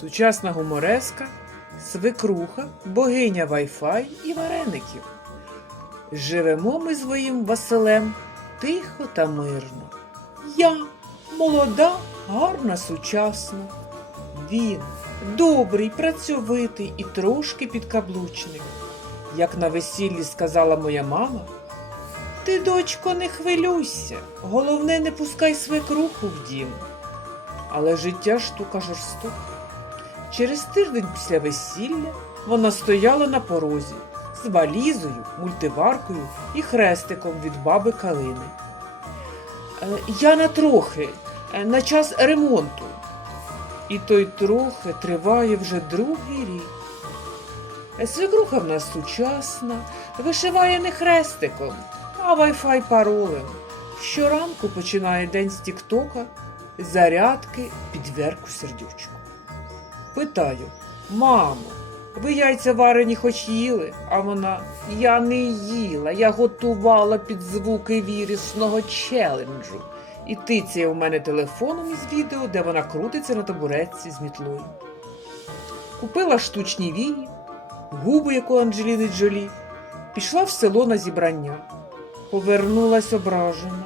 Сучасна гумореска, свекруха, богиня Wi-Fi і вареників. Живемо ми своїм Василем тихо та мирно. Я молода, гарна, сучасна. Він добрий, працьовитий і трошки підкаблучник. Як на весіллі сказала моя мама, ти, дочко, не хвилюйся, головне, не пускай свекруху в дім. Але життя штука жорстока. Через тиждень після весілля вона стояла на порозі з валізою, мультиваркою і хрестиком від баби Калини. «Е, Я на трохи, е, на час ремонту. І той трохи триває вже другий рік. Е, Свекруха в нас сучасна, вишиває не хрестиком, а вайфай паролем. Щоранку починає день з Тіктока, зарядки під верку сердючку. Питаю, мамо, ви яйця варені хоч їли? А вона я не їла, я готувала під звуки вірісного челенджу. І тицяє у мене телефоном із відео, де вона крутиться на табуретці з мітлою. Купила штучні вії, губи, як у Анджеліни Джолі, пішла в село на зібрання, повернулась ображена.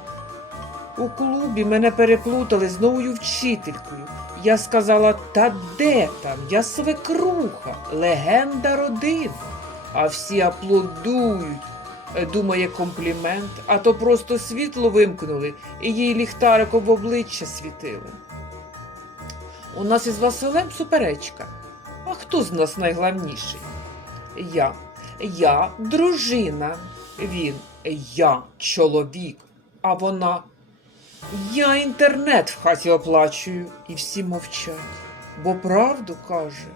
У клубі мене переплутали з новою вчителькою. Я сказала, та де там? Я свекруха, легенда родини. А всі аплодують. Е, Думає комплімент, а то просто світло вимкнули і їй ліхтариком в обличчя світили. У нас із Василем суперечка. А хто з нас найглавніший? Я. Я дружина. Він. Я чоловік. А вона. Я інтернет в хаті оплачую. І всі мовчать. Бо правду каже.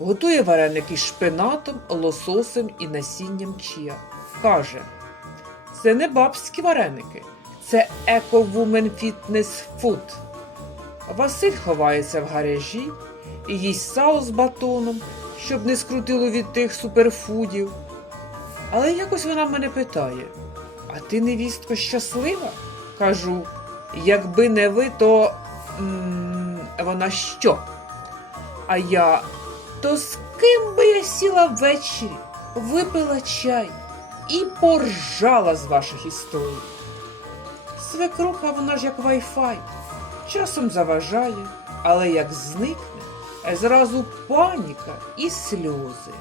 Готує вареники з шпинатом, лососем і насінням чия. Каже, це не бабські вареники, це Eco-Woman Fitness Food. Василь ховається в гаражі і їсть сало з батоном, щоб не скрутило від тих суперфудів. Але якось вона мене питає: А ти, невістко, щаслива? Кажу, якби не ви, то вона що? А я то з ким би я сіла ввечері, випила чай і поржала з ваших історій. Свекруха, вона ж як вайфай, часом заважає, але як зникне, зразу паніка і сльози.